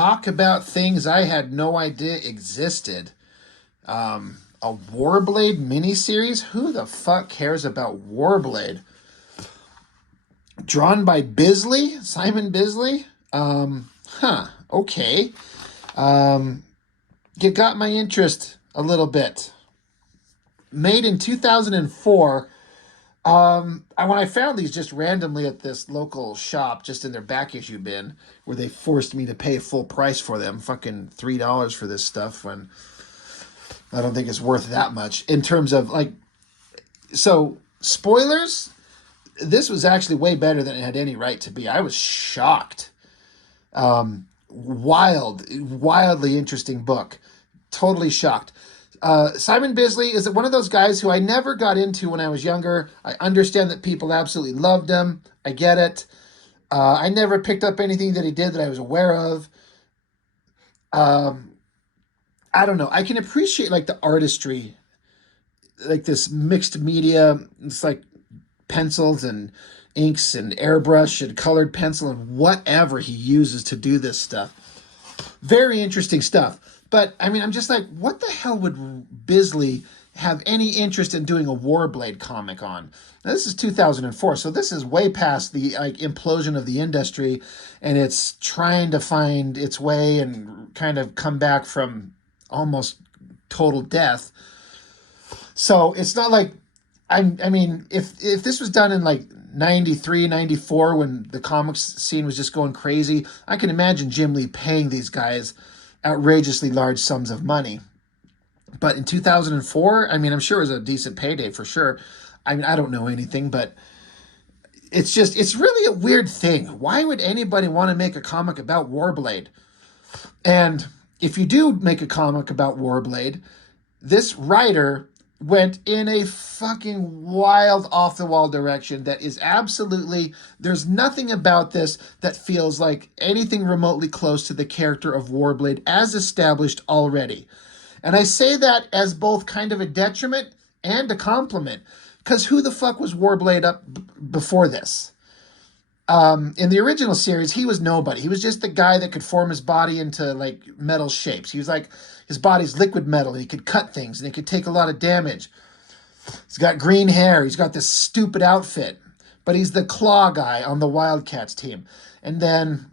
talk about things I had no idea existed. A Warblade miniseries? Who the fuck cares about Warblade? Drawn by Bisley, Simon Bisley. Okay. It got my interest a little bit. Made in 2004. When I found these just randomly at this local shop, just in their back issue bin, where they forced me to pay full price for them, fucking $3 for this stuff, when I don't think it's worth that much in terms of like. So spoilers. This was actually way better than it had any right to be. I was shocked. Wildly interesting book. Totally shocked. Simon Bisley is one of those guys who I never got into when I was younger. I understand that people absolutely loved him. I get it. I never picked up anything that he did that I was aware of. I don't know. I can appreciate like the artistry, like this mixed media. It's like pencils and inks and airbrush and colored pencil and whatever he uses to do this stuff. Very interesting stuff. But, I mean, I'm just like, what the hell would Bisley have any interest in doing a Warblade comic on? Now, this is 2004, so this is way past the like implosion of the industry, and it's trying to find its way and kind of come back from almost total death. So it's not like, I mean, if this was done in like 93, 94, when the comics scene was just going crazy, I can imagine Jim Lee paying these guys outrageously large sums of money. But in 2004, I mean, I'm sure it was a decent payday for sure. I mean, I don't know anything, but it's really a weird thing. Why would anybody want to make a comic about Warblade? And if you do make a comic about Warblade, this writer went in a fucking wild off-the-wall direction that is absolutely, there's nothing about this that feels like anything remotely close to the character of Warblade as established already. And I say that as both kind of a detriment and a compliment, because who the fuck was Warblade up before this? In the original series, he was nobody. He was just the guy that could form his body into like metal shapes. He was like, his body's liquid metal. He could cut things and he could take a lot of damage. He's got green hair. He's got this stupid outfit, but he's the claw guy on the Wildcats team. And then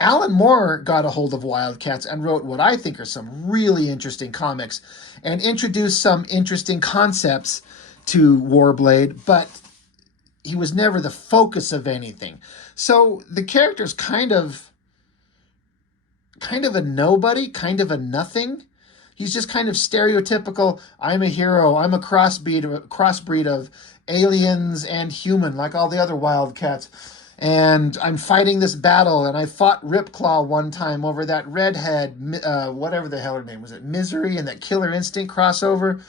Alan Moore got a hold of Wildcats and wrote what I think are some really interesting comics and introduced some interesting concepts to Warblade, but he was never the focus of anything. So the character's kind of a nobody, kind of a nothing. He's just kind of stereotypical, I'm a hero, I'm a crossbreed of aliens and human, like all the other Wildcats. And I'm fighting this battle, and I fought Ripclaw one time over that redhead, whatever the hell her name was, it Misery and that Killer Instinct crossover.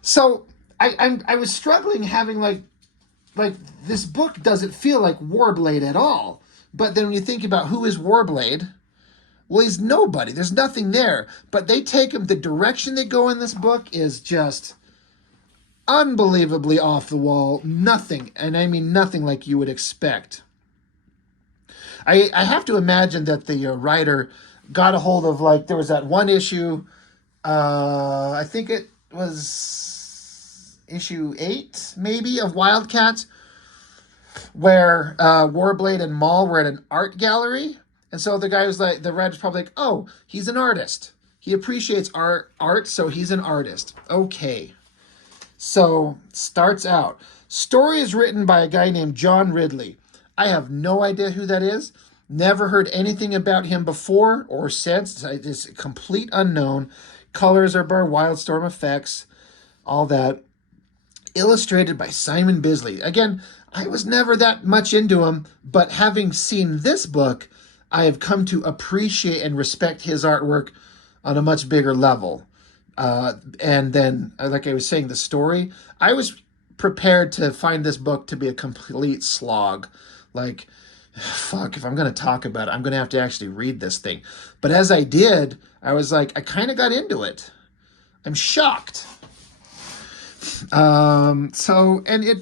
So I was struggling having like this book doesn't feel like Warblade at all. But then when you think about who is Warblade, well, he's nobody. There's nothing there. But they take him, the direction they go in this book is just unbelievably off the wall. Nothing, and I mean nothing like you would expect. I have to imagine that the writer got a hold of, like, there was that one issue, I think it was issue 8, maybe, of Wildcats, where Warblade and Maul were at an art gallery. And so the guy was like, the writer's probably like, oh, he's an artist. He appreciates art, so he's an artist. Okay. So, starts out. Story is written by a guy named John Ridley. I have no idea who that is. Never heard anything about him before or since. It's a complete unknown. Colors are by Wildstorm Effects. All that. Illustrated by Simon Bisley. Again, I was never that much into him, but having seen this book, I have come to appreciate and respect his artwork on a much bigger level. And then, like I was saying, the story, I was prepared to find this book to be a complete slog. Like, fuck, if I'm going to talk about it, I'm going to have to actually read this thing. But as I did, I was like, I kind of got into it. I'm shocked. So, and it,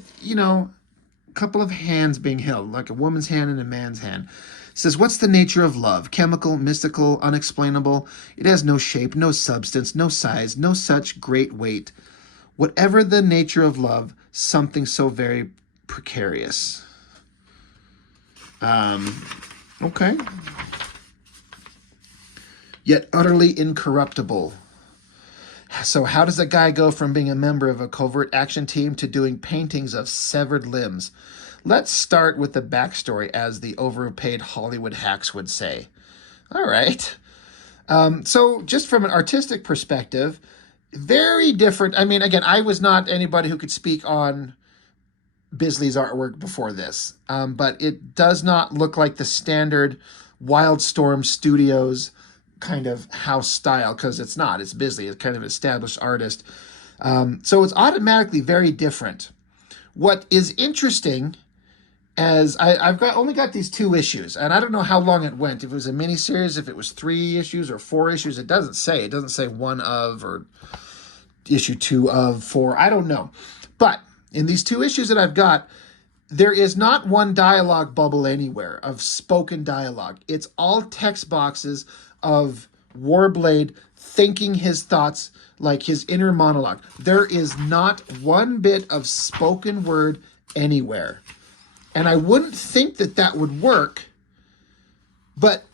couple of hands being held, like a woman's hand and a man's hand. It says, what's the nature of love? Chemical, mystical, unexplainable. It has no shape, no substance, no size, no such great weight. Whatever the nature of love, something so very precarious. Okay. Yet utterly incorruptible. So how does a guy go from being a member of a covert action team to doing paintings of severed limbs? Let's start with the backstory, as the overpaid Hollywood hacks would say. All right. So just from an artistic perspective, very different. I mean, again, I was not anybody who could speak on Bisley's artwork before this, but it does not look like the standard Wildstorm Studios kind of house style, because it's not. It's Bisley. It's kind of an established artist. So it's automatically very different. What is interesting, as I've only got these 2 issues, and I don't know how long it went. If it was a miniseries, if it was 3 issues or 4 issues, it doesn't say. It doesn't say 1 of or issue 2 of 4. I don't know. But in these 2 issues that I've got, there is not one dialogue bubble anywhere of spoken dialogue. It's all text boxes of Warblade thinking his thoughts, like his inner monologue. There is not one bit of spoken word anywhere. And I wouldn't think that that would work, but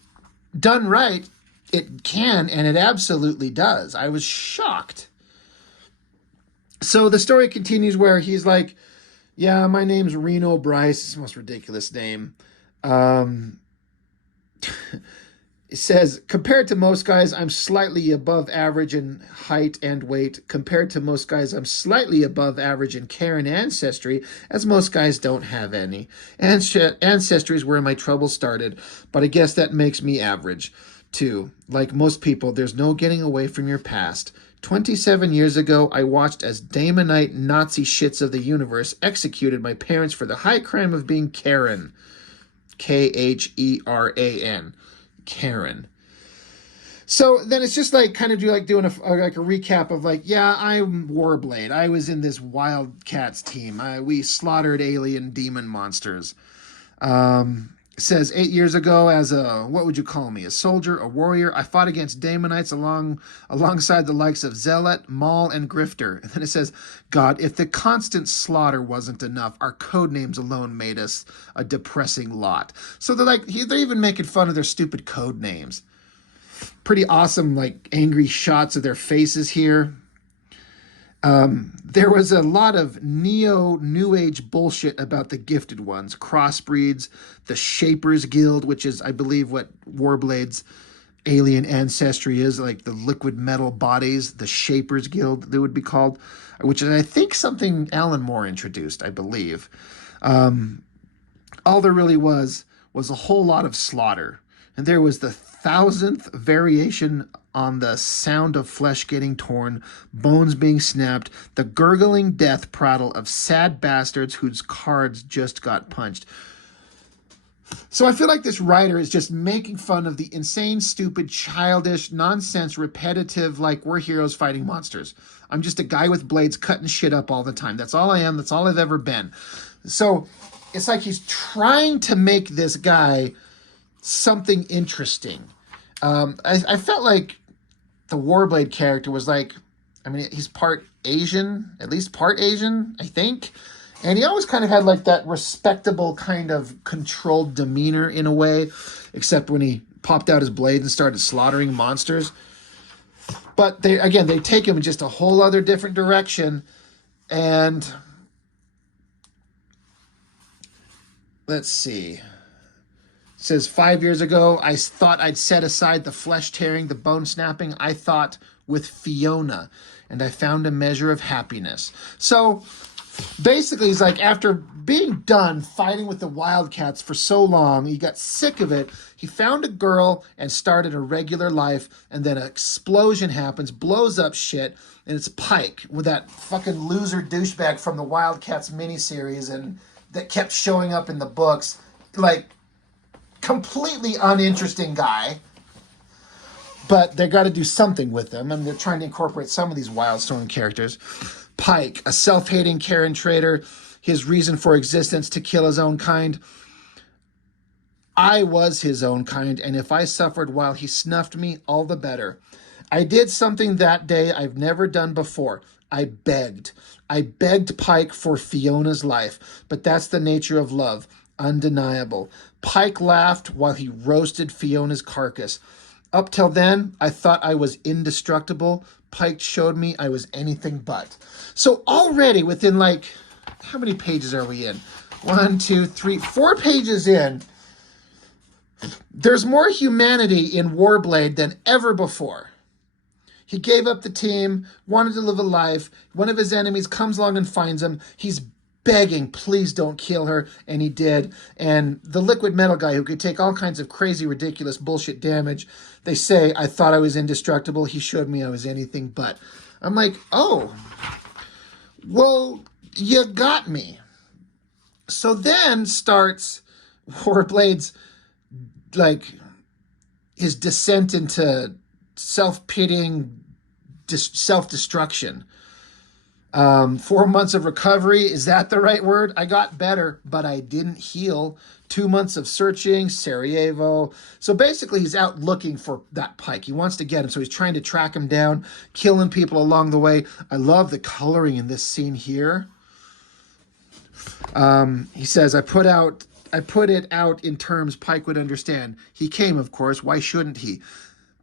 done right, it can, and it absolutely does. I was shocked. So the story continues where he's like, yeah, my name's Reno Bryce. It's the most ridiculous name. It says, compared to most guys, I'm slightly above average in height and weight. Compared to most guys, I'm slightly above average in care and ancestry, as most guys don't have any. Ancestry is where my trouble started, but I guess that makes me average, too. Like most people, there's no getting away from your past. 27 years ago, I watched as Damonite Nazi shits of the universe executed my parents for the high crime of being Karen. Kheran. Karen. So then it's just like kind of doing a recap of like, yeah, I'm Warblade. I was in this Wildcats team. We slaughtered alien demon monsters. It says 8 years ago, as what would you call me? A soldier, a warrior. I fought against Damonites alongside the likes of Zealot, Maul, and Grifter. And then it says, God, if the constant slaughter wasn't enough, our code names alone made us a depressing lot. So they're even making fun of their stupid code names. Pretty awesome, like angry shots of their faces here. There was a lot of New Age bullshit about the gifted ones, crossbreeds, the Shapers Guild, which is, I believe, what Warblade's alien ancestry is, like the liquid metal bodies, the Shapers Guild, they would be called, which is, I think, something Alan Moore introduced, I believe. All there really was a whole lot of slaughter. And there was the 1,000th variation on the sound of flesh getting torn, bones being snapped, the gurgling death prattle of sad bastards whose cards just got punched. So I feel like this writer is just making fun of the insane, stupid, childish, nonsense, repetitive, like we're heroes fighting monsters. I'm just a guy with blades cutting shit up all the time. That's all I am. That's all I've ever been. So it's like he's trying to make this guy something interesting. I felt like the Warblade character was like, I mean, he's part Asian, at least part Asian, I think. And he always kind of had like that respectable kind of controlled demeanor in a way, except when he popped out his blade and started slaughtering monsters. But they take him in just a whole other different direction. And let's see. It says 5 years ago, I thought I'd set aside the flesh tearing, the bone snapping. I thought with Fiona, and I found a measure of happiness. So basically, he's like, after being done fighting with the Wildcats for so long, he got sick of it. He found a girl and started a regular life, and then an explosion happens, blows up shit, and it's Pike with that fucking loser douchebag from the Wildcats miniseries and that kept showing up in the books. Like, completely uninteresting guy, but they got to do something with them, and they're trying to incorporate some of these Wildstorm characters. Pike, a self-hating Karen trader. his reason for existence to kill his own kind. I was his own kind, and if I suffered while he snuffed me, all the better. I did something that day I've never done before. I begged. I begged Pike for Fiona's life, but that's the nature of love. Undeniable. Pike laughed while he roasted Fiona's carcass. Up till then, I thought I was indestructible. Pike showed me I was anything but. So already within like, how many pages are we in? 1, 2, 3, 4 pages in, there's more humanity in Warblade than ever before. He gave up the team, wanted to live a life. One of his enemies comes along and finds him. He's begging, please don't kill her, and he did. And the liquid metal guy who could take all kinds of crazy, ridiculous bullshit damage, they say, I thought I was indestructible. He showed me I was anything but. I'm like, oh, well, you got me. So then starts Warblade's, like, his descent into self-pitying self-destruction. 4 months of recovery, is that the right word? I got better, but I didn't heal. 2 months of searching, Sarajevo. So basically he's out looking for that Pike. He wants to get him, so he's trying to track him down, killing people along the way. I love the coloring in this scene here. He says, I put it out in terms Pike would understand. He came, of course. Why shouldn't he?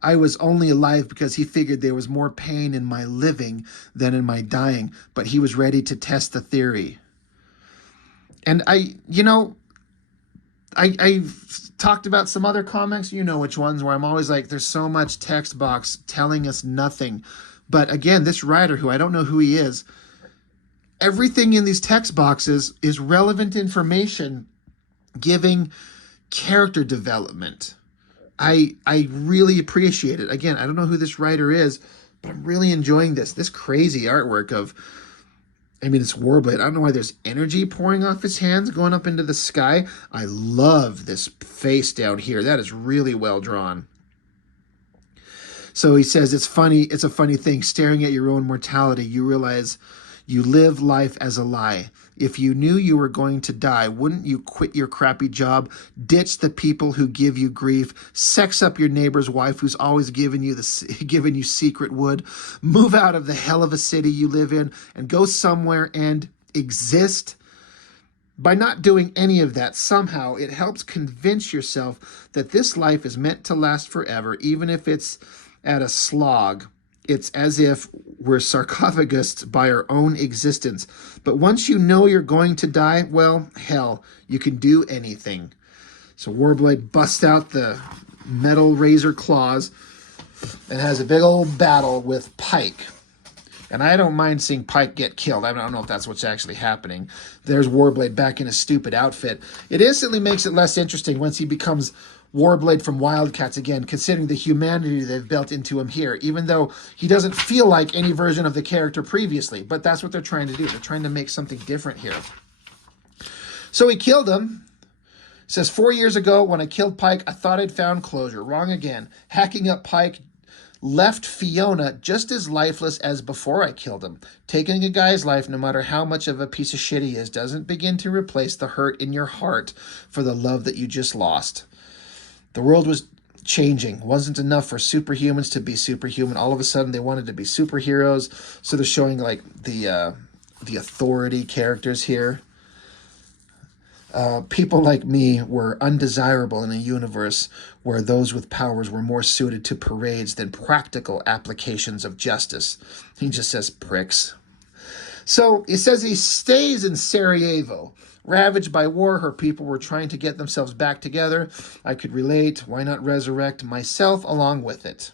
I was only alive because he figured there was more pain in my living than in my dying, but he was ready to test the theory. And I've talked about some other comics, you know which ones, where I'm always like, there's so much text box telling us nothing. But again, this writer, who I don't know who he is, everything in these text boxes is relevant information giving character development. I really appreciate it. Again, I don't know who this writer is, but I'm really enjoying this crazy artwork of, I mean, it's Warblade. I don't know why there's energy pouring off his hands going up into the sky. I love this face down here. That is really well drawn. So he says, it's funny. It's a funny thing. Staring at your own mortality, you realize you live life as a lie. If you knew you were going to die, wouldn't you quit your crappy job, ditch the people who give you grief, sex up your neighbor's wife who's always giving you secret wood, move out of the hell of a city you live in, and go somewhere and exist? By not doing any of that, somehow it helps convince yourself that this life is meant to last forever, even if it's at a slog. It's as if we're sarcophagused by our own existence. But once you know you're going to die, well, hell, you can do anything. So Warblade busts out the metal razor claws and has a big old battle with Pike. And I don't mind seeing Pike get killed. I don't know if that's what's actually happening. There's Warblade back in his stupid outfit. It instantly makes it less interesting once he becomes Warblade from Wildcats again, considering the humanity they've built into him here, even though he doesn't feel like any version of the character previously. But that's what they're trying to do. They're trying to make something different here. So he killed him. It says, 4 years ago, when I killed Pike, I thought I'd found closure. Wrong again. Hacking up Pike left Fiona just as lifeless as before I killed him. Taking a guy's life, no matter how much of a piece of shit he is, doesn't begin to replace the hurt in your heart for the love that you just lost. The world was changing. It wasn't enough for superhumans to be superhuman. All of a sudden, they wanted to be superheroes. So they're showing like the authority characters here. People like me were undesirable in a universe where those with powers were more suited to parades than practical applications of justice. He just says pricks. So it says he stays in Sarajevo. Ravaged by war, her people were trying to get themselves back together. I could relate. Why not resurrect myself along with it?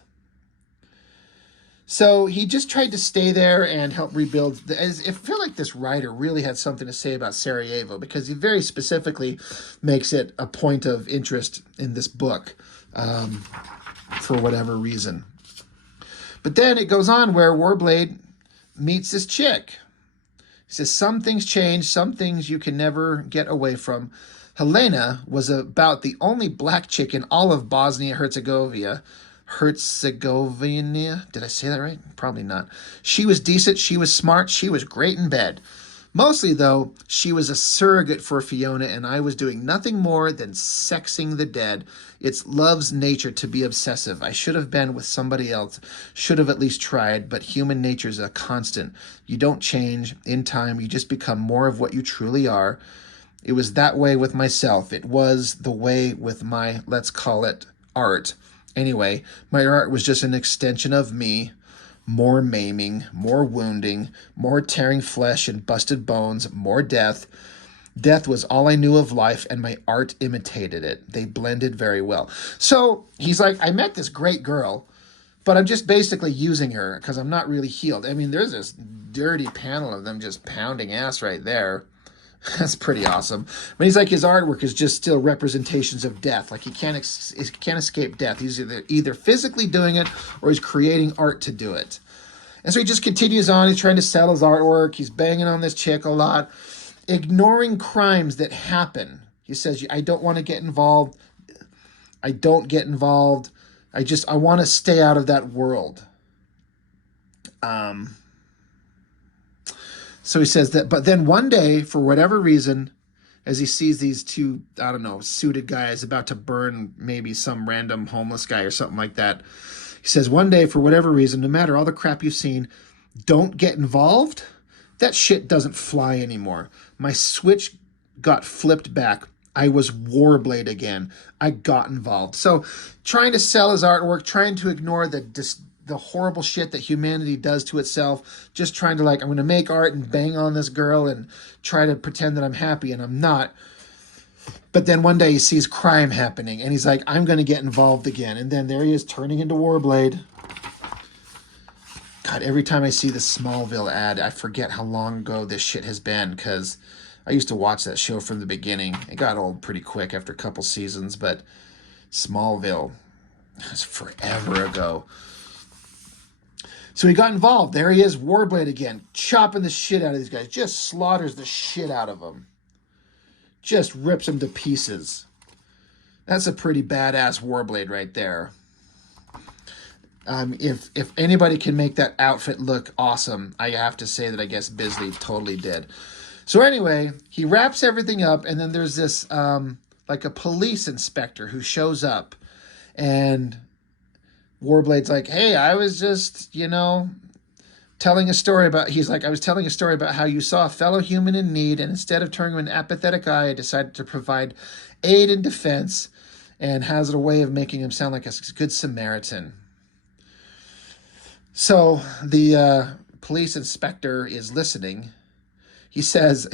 So he just tried to stay there and help rebuild. I feel like this writer really had something to say about Sarajevo, because he very specifically makes it a point of interest in this book for whatever reason. But then it goes on where Warblade meets this chick. He says, some things change, some things you can never get away from. Helena was about the only black chick in all of Bosnia-Herzegovina. Did I say that right? Probably not. She was decent, she was smart, she was great in bed. Mostly, though, she was a surrogate for Fiona, and I was doing nothing more than sexing the dead. It's love's nature to be obsessive. I should have been with somebody else, should have at least tried, but human nature is a constant. You don't change in time, you just become more of what you truly are. It was that way with myself. It was the way with my, let's call it, art. Anyway, my art was just an extension of me. More maiming, more wounding, more tearing flesh and busted bones, more death. Death was all I knew of life, and my art imitated it. They blended very well. So he's like, I met this great girl, but I'm just basically using her because I'm not really healed. I mean, there's this dirty panel of them just pounding ass right there. That's pretty awesome. But he's like, his artwork is just still representations of death. Like he can't escape death. He's either physically doing it or he's creating art to do it. And so he just continues on. He's trying to sell his artwork. He's banging on this chick a lot, ignoring crimes that happen. He says, I don't want to get involved. I don't get involved. I want to stay out of that world. So he says that, but then one day, for whatever reason, as he sees these two, I don't know, suited guys about to burn maybe some random homeless guy or something like that, he says, one day, for whatever reason, no matter all the crap you've seen, don't get involved. That shit doesn't fly anymore. My switch got flipped back. I was Warblade again. I got involved. So trying to sell his artwork, trying to ignore the horrible shit that humanity does to itself, just trying to I'm going to make art and bang on this girl and try to pretend that I'm happy, and I'm not. But then one day he sees crime happening and he's like, I'm going to get involved again. And then there he is turning into Warblade. God, every time I see the Smallville ad, I forget how long ago this shit has been, because I used to watch that show from the beginning. It got old pretty quick after a couple seasons, but Smallville, that's forever ago. So he got involved. There he is, Warblade again, chopping the shit out of these guys. Just slaughters the shit out of them. Just rips them to pieces. That's a pretty badass Warblade right there. If anybody can make that outfit look awesome, I have to say that I guess Bisley totally did. So anyway, he wraps everything up, and then there's this like a police inspector who shows up, and Warblade's like, hey, I was just, telling a story about, I was telling a story about how you saw a fellow human in need, and instead of turning an apathetic eye, I decided to provide aid and defense, and has a way of making him sound like a good Samaritan. So the police inspector is listening. He says,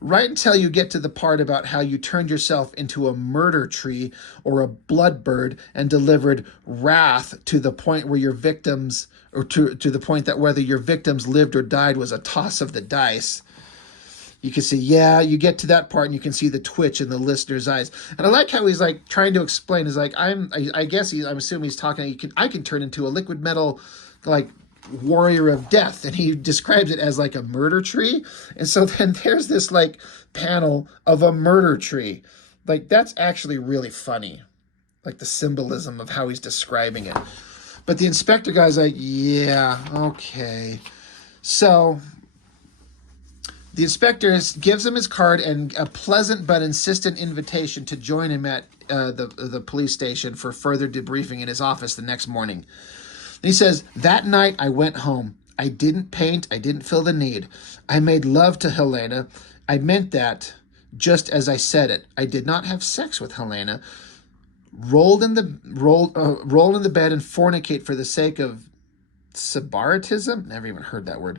right until you get to the part about how you turned yourself into a murder tree or a blood bird and delivered wrath to the point where your victims, or to the point that whether your victims lived or died was a toss of the dice. You can see, yeah, you get to that part and you can see the twitch in the listener's eyes. And I like how he's like trying to explain, is like, I'm assuming he's talking, I can turn into a liquid metal, like, warrior of death, and he describes it as like a murder tree. And so then there's this like panel of a murder tree. Like, that's actually really funny, like the symbolism of how he's describing it. But the inspector guy's like, yeah, okay. So the inspector gives him his card and a pleasant but insistent invitation to join him at the police station for further debriefing in his office the next morning. He says, that night I went home. I didn't paint. I didn't feel the need. I made love to Helena. I meant that just as I said it. I did not have sex with Helena. Roll in the bed and fornicate for the sake of sabaratism? Never even heard that word.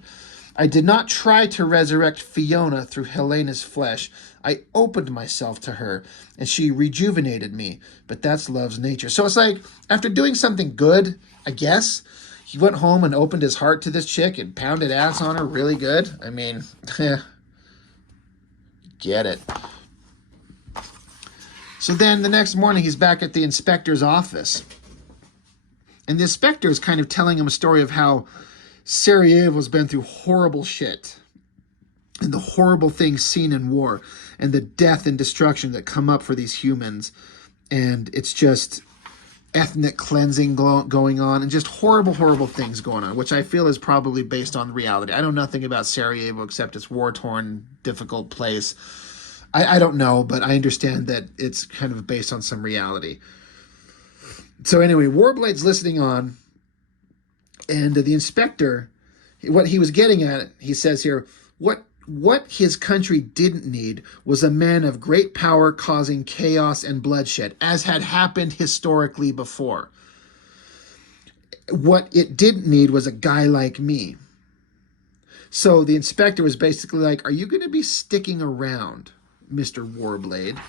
I did not try to resurrect Fiona through Helena's flesh. I opened myself to her, and she rejuvenated me. But that's love's nature. So it's like, after doing something good, I guess, he went home and opened his heart to this chick and pounded ass on her really good. I mean, get it. So then the next morning, he's back at the inspector's office. And the inspector is kind of telling him a story of how Sarajevo's been through horrible shit, and the horrible things seen in war, and the death and destruction that come up for these humans. And it's just, ethnic cleansing going on, and just horrible, horrible things going on, which I feel is probably based on reality. I know nothing about Sarajevo except it's war-torn, difficult place. I don't know, but I understand that it's kind of based on some reality. So anyway, Warblade's listening on, and the inspector, what he was getting at, he says here, what his country didn't need was a man of great power causing chaos and bloodshed, as had happened historically before. What it didn't need was a guy like me. So the inspector was basically like, are you going to be sticking around, Mr. Warblade?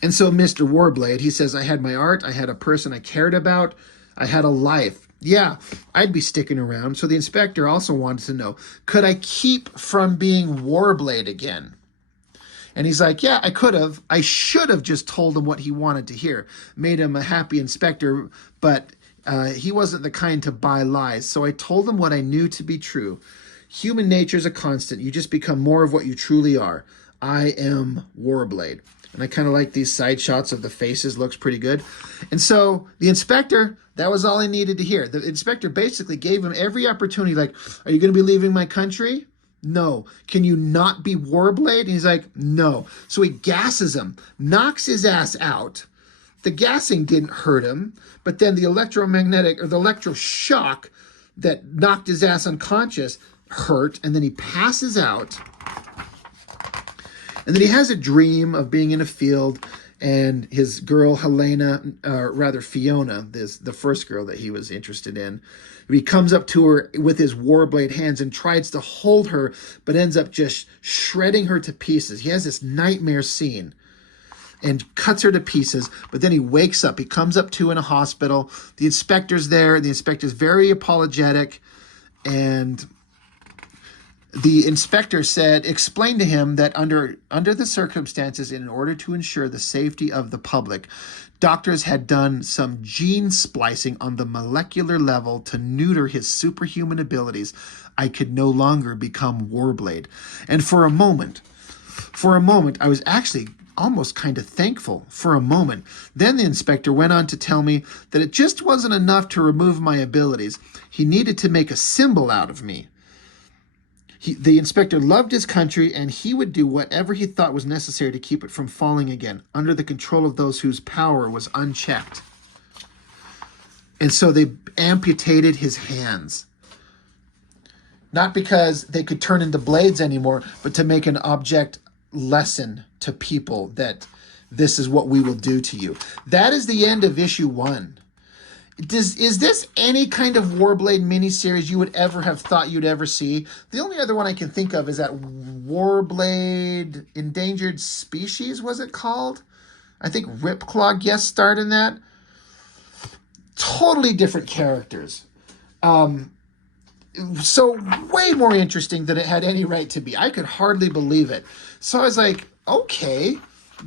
And so Mr. Warblade, he says, I had my art, I had a person I cared about, I had a life. Yeah, I'd be sticking around. So the inspector also wanted to know, could I keep from being Warblade again? And he's like, yeah, I could have. I should have just told him what he wanted to hear. Made him a happy inspector, but he wasn't the kind to buy lies. So I told him what I knew to be true. Human nature's a constant. You just become more of what you truly are. I am Warblade. And I kind of like these side shots of the faces. Looks pretty good. And so the inspector, that was all he needed to hear. The inspector basically gave him every opportunity. Like, are you going to be leaving my country? No. Can you not be Warblade? And he's like, no. So he gasses him, knocks his ass out. The gassing didn't hurt him, but then the electromagnetic or the electroshock that knocked his ass unconscious hurt, and then he passes out. And then he has a dream of being in a field, and his girl Helena, Fiona, the first girl that he was interested in, he comes up to her with his Warblade hands and tries to hold her, but ends up just shredding her to pieces. He has this nightmare scene and cuts her to pieces, but then he wakes up. He comes up to in a hospital. The inspector's there. The inspector's very apologetic, and the inspector explained to him that under the circumstances, in order to ensure the safety of the public, doctors had done some gene splicing on the molecular level to neuter his superhuman abilities. I could no longer become Warblade. And for a moment, I was actually almost kind of thankful for a moment. Then the inspector went on to tell me that it just wasn't enough to remove my abilities. He needed to make a symbol out of me. The inspector loved his country, and he would do whatever he thought was necessary to keep it from falling again, under the control of those whose power was unchecked. And so they amputated his hands. Not because they could turn into blades anymore, but to make an object lesson to people that this is what we will do to you. That is the end of issue 1. Is this any kind of Warblade miniseries you would ever have thought you'd ever see? The only other one I can think of is that Warblade Endangered Species, was it called? I think Ripclaw guest starred in that. Totally different characters. So way more interesting than it had any right to be. I could hardly believe it. So I was like, okay,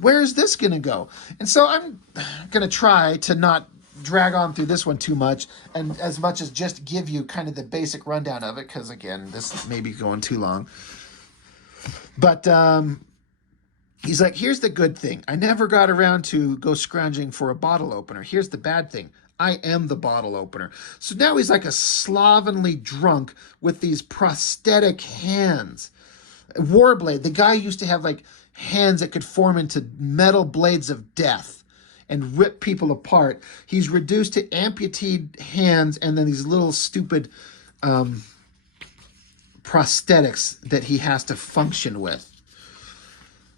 where's this going to go? And so I'm going to try to not drag on through this one too much, and as much as just give you kind of the basic rundown of it, because again, this may be going too long. But he's like, here's the good thing. I never got around to go scrounging for a bottle opener. Here's the bad thing. I am the bottle opener. So now he's like a slovenly drunk with these prosthetic hands. Warblade, the guy used to have like hands that could form into metal blades of death and rip people apart. He's reduced to amputated hands and then these little stupid prosthetics that he has to function with.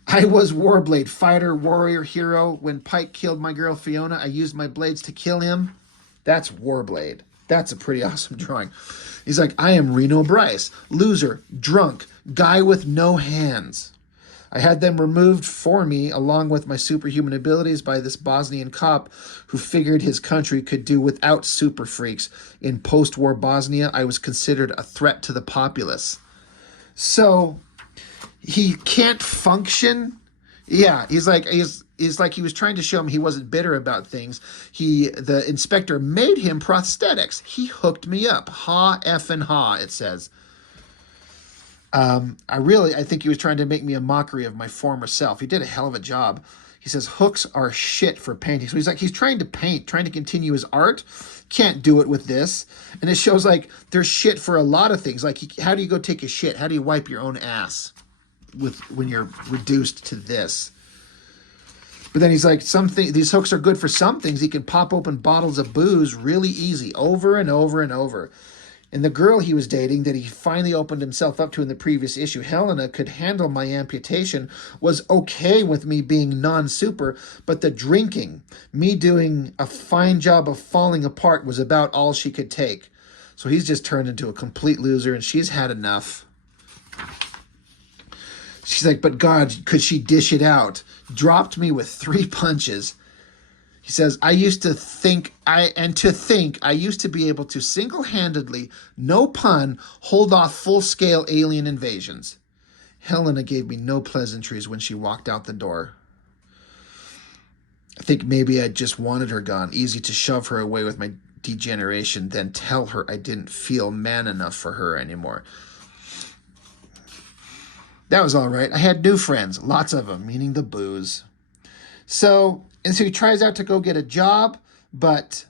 I was Warblade, fighter, warrior, hero. When Pike killed my girl Fiona, I used my blades to kill him. That's Warblade. That's a pretty awesome drawing. He's like, I am Reno Bryce, loser, drunk, guy with no hands. I had them removed for me along with my superhuman abilities by this Bosnian cop who figured his country could do without super freaks. In post-war Bosnia, I was considered a threat to the populace. So he can't function. Yeah, he's like he was trying to show him he wasn't bitter about things. The inspector made him prosthetics. He hooked me up. Ha effing ha, it says. I think he was trying to make me a mockery of my former self. He did a hell of a job. He says hooks are shit for painting. So he's trying to paint, trying to continue his art. Can't do it with this. And it shows like there's shit for a lot of things. Like how do you go take a shit? How do you wipe your own ass when you're reduced to this? But then he's like, these hooks are good for some things. He can pop open bottles of booze really easy, over and over and over. And the girl he was dating that he finally opened himself up to in the previous issue, Helena, could handle my amputation, was okay with me being non-super, but the drinking, me doing a fine job of falling apart, was about all she could take. So he's just turned into a complete loser, and she's had enough. She's like, but God, could she dish it out? Dropped me with 3 punches. He says, I used to think I used to be able to single-handedly, no pun, hold off full-scale alien invasions. Helena gave me no pleasantries when she walked out the door. I think maybe I just wanted her gone, easy to shove her away with my degeneration, then tell her I didn't feel man enough for her anymore. That was all right. I had new friends, lots of them, meaning the booze. So he tries out to go get a job, but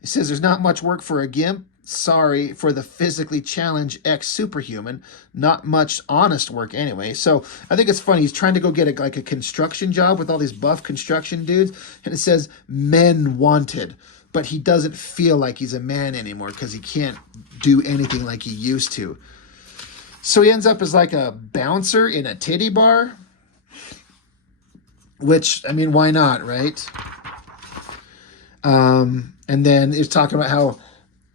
he says there's not much work for a gimp. Sorry for the physically challenged ex-superhuman. Not much honest work anyway. So I think it's funny. He's trying to go get a construction job with all these buff construction dudes, and it says men wanted. But he doesn't feel like he's a man anymore because he can't do anything like he used to. So he ends up as like a bouncer in a titty bar. Which, I mean, why not, right? And then it's talking about how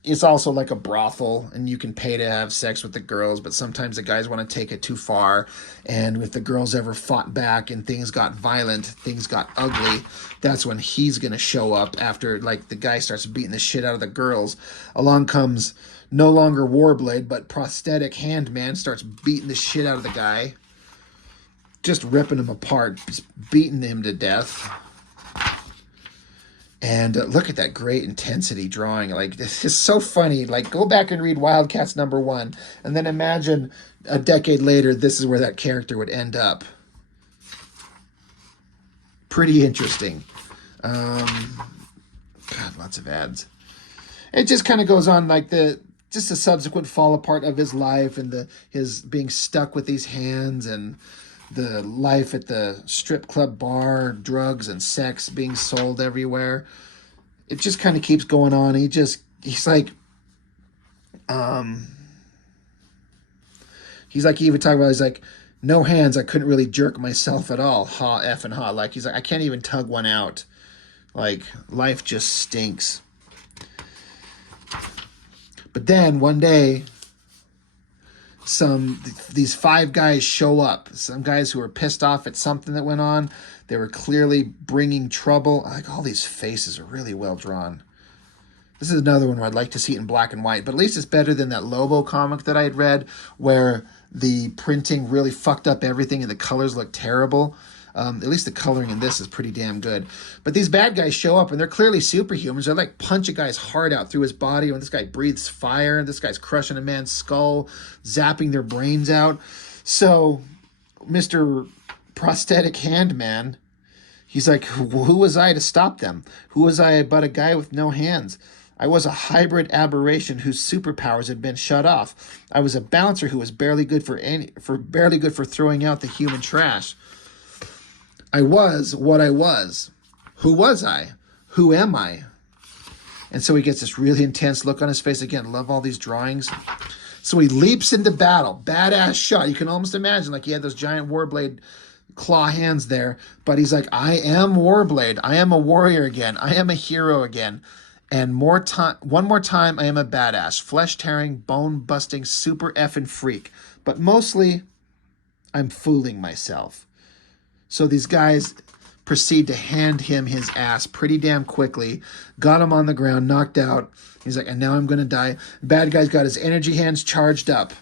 it's also like a brothel, and you can pay to have sex with the girls, but sometimes the guys want to take it too far. And if the girls ever fought back and things got violent, things got ugly, that's when he's going to show up after, like, the guy starts beating the shit out of the girls. Along comes no longer Warblade, but prosthetic hand man starts beating the shit out of the guy. Just ripping him apart, just beating him to death. And look at that great intensity drawing. Like, this is so funny. Like, go back and read Wildcats #1, and then imagine a decade later, this is where that character would end up. Pretty interesting. God, lots of ads. It just kind of goes on like just the subsequent fall apart of his life and his being stuck with these hands and the life at the strip club bar, drugs and sex being sold everywhere. It just kind of keeps going on. He's like, he even talked about, he's like, no hands, I couldn't really jerk myself at all. Ha, F and ha. Like, he's like, I can't even tug one out. Like, life just stinks. But then one day, these 5 guys show up. Some guys who were pissed off at something that went on. They were clearly bringing trouble. Like, all these faces are really well drawn. This is another one where I'd like to see it in black and white, but at least it's better than that Lobo comic that I had read where the printing really fucked up everything and the colors look terrible. At least the coloring in this is pretty damn good. But these bad guys show up, and they're clearly superhumans. They like punch a guy's heart out through his body when this guy breathes fire. This guy's crushing a man's skull, zapping their brains out. So Mr. Prosthetic Hand Man, he's like, who was I to stop them? Who was I but a guy with no hands? I was a hybrid aberration whose superpowers had been shut off. I was a bouncer who was barely good for throwing out the human trash. I was what I was. Who was I? Who am I? And so he gets this really intense look on his face. Again, love all these drawings. So he leaps into battle. Badass shot. You can almost imagine like he had those giant Warblade claw hands there. But he's like, I am Warblade. I am a warrior again. I am a hero again. And one more time, I am a badass. Flesh-tearing, bone-busting, super effing freak. But mostly, I'm fooling myself. So these guys proceed to hand him his ass pretty damn quickly. Got him on the ground, knocked out. He's like, and now I'm going to die. Bad guy's got his energy hands charged up.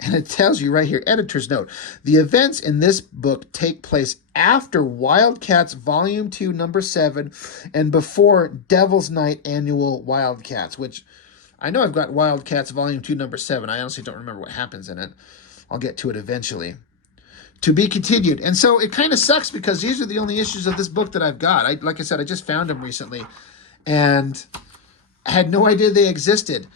And it tells you right here, editor's note, the events in this book take place after Wildcats Volume 2, Number 7, and before Devil's Night Annual Wildcats, which I know I've got Wildcats Volume 2, Number 7. I honestly don't remember what happens in it. I'll get to it eventually. To be continued. And so it kind of sucks because these are the only issues of this book that I've got. Like I said, I just found them recently and I had no idea they existed.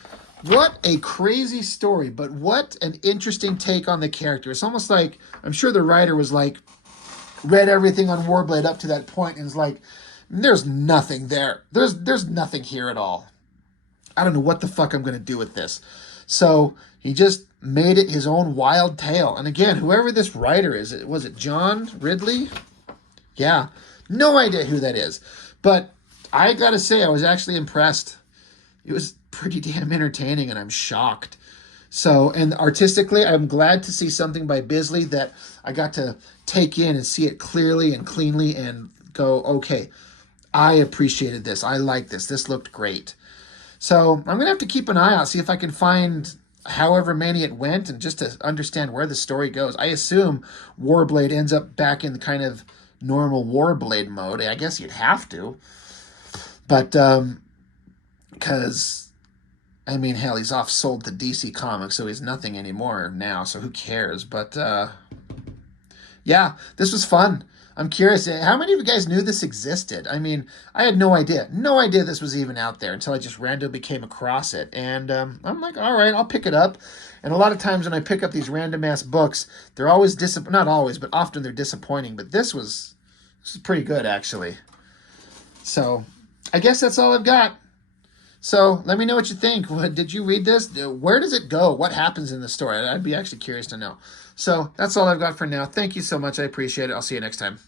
What a crazy story, but what an interesting take on the character. It's almost like, I'm sure the writer was like, read everything on Warblade up to that point and is like, there's nothing there. There's nothing here at all. I don't know what the fuck I'm going to do with this. So he just made it his own wild tale. And again, whoever this writer is, was it John Ridley? Yeah, no idea who that is. But I got to say, I was actually impressed. It was pretty damn entertaining, and I'm shocked. So, and artistically, I'm glad to see something by Bisley that I got to take in and see it clearly and cleanly and go, okay, I appreciated this. I like this. This looked great. So I'm going to have to keep an eye out, see if I can find however many it went and just to understand where the story goes. I assume Warblade ends up back in the kind of normal Warblade mode. I guess you'd have to. But, because, I mean, hell, he's off sold to DC Comics, so he's nothing anymore now, so who cares? But, yeah, this was fun. I'm curious, how many of you guys knew this existed? I mean, I had no idea. No idea this was even out there until I just randomly came across it. And I'm like, all right, I'll pick it up. And a lot of times when I pick up these random-ass books, they're always not always, but often they're disappointing. But this was pretty good, actually. So I guess that's all I've got. So let me know what you think. Did you read this? Where does it go? What happens in the story? I'd be actually curious to know. So that's all I've got for now. Thank you so much. I appreciate it. I'll see you next time.